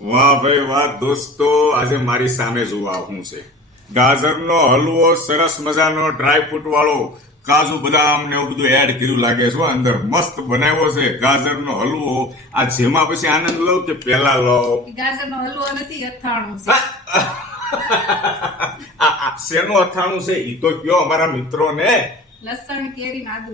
વાહ ભાઈ વાહ દોસ્તો, આજે મારી સામે જોવા શું છે. ગાજરનો હલવો સરસ મજાનો ડ્રાય ફ્રૂટ વાળો, કાજુ બદામ ને એવું બધું એડ કર્યું લાગે છે. અંદર મસ્ત બનાવ્યો છે ગાજરનો હલવો. આ જેમાં પછી આનંદ લો કે પેલા લો? ગાજરનો હલવો નથી, અથાણું છે. આ શેનું અથાણું છે ઈ તો કયો અમારા મિત્રોને. લસણ, કેરી ને આદુ.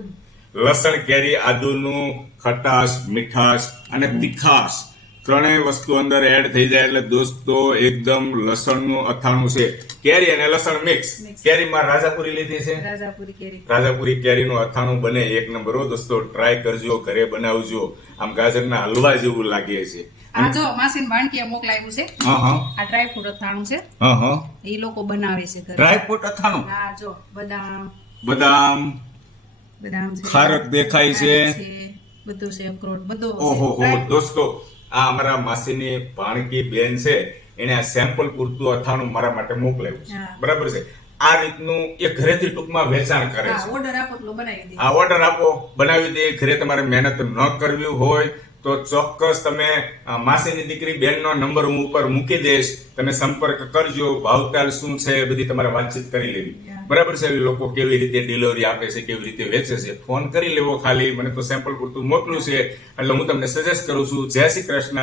લસણ કેરી આદુનું ખટાશ, મીઠાશ અને તીખાશ ત્રણેય વસ્તુ અંદર એડ થઈ જાય એટલે દોસ્તો એકદમ લસણનું અથાણું છે. કેરી અને લસણ મિક્સ. કેરીમાં રાજાપુરી લીધી છે. રાજાપુરી કેરી. રાજાપુરી કેરીનું અથાણું બને એક નંબર હો દોસ્તો. ટ્રાય કરજો, ઘરે બનાવજો. આમ ગાજરના હલવા જેવું લાગે છે. આ જો માસીન ભાણકીએ મોકલાવ્યું છે. હા આ ડ્રાય ફ્રૂટ અથાણું છે. હા એ લોકો બનાવે છે ઘરે. ડ્રાય ફ્રૂટ અથાણું. આ જો બદામ બદામ બદામ છે. ખારક દેખાય છે. બધું છે, અખરોટ બધું. ઓહો હો દોસ્તો, આ અમારા માસીની ભાણકી બેન છે, એને આ સેમ્પલ પૂરતું અથાણું મારા માટે મોકલાવ્યું છે. હા. બરાબર છે. આ રીતનું એ ઘરેથી ટૂંકમાં વેચાણ કરે છે. ઓર્ડર આપો તો બનાવી દે. આ ઓર્ડર આપો, બનાવી દે. ઘરે તમારે મહેનત ન કરવી હોય તો ચોક્કસ તમે માસીની દીકરી બેનનો નંબર હું ઉપર મૂકી દઈશ, તમે સંપર્ક કરજો. ભાવતાલ શું છે એ બધી તમારે વાતચીત કરી લેવી. બરાબર છે. એ લોકો કેવી રીતે ડિલિવરી આપે છે, કેવી રીતે વેચે છે, ફોન કરી લેવો ખાલી. મને તો સેમ્પલ પૂરતું મોકલું છે એટલે હું તમને સજેસ્ટ કરું છું. જય શ્રી કૃષ્ણ.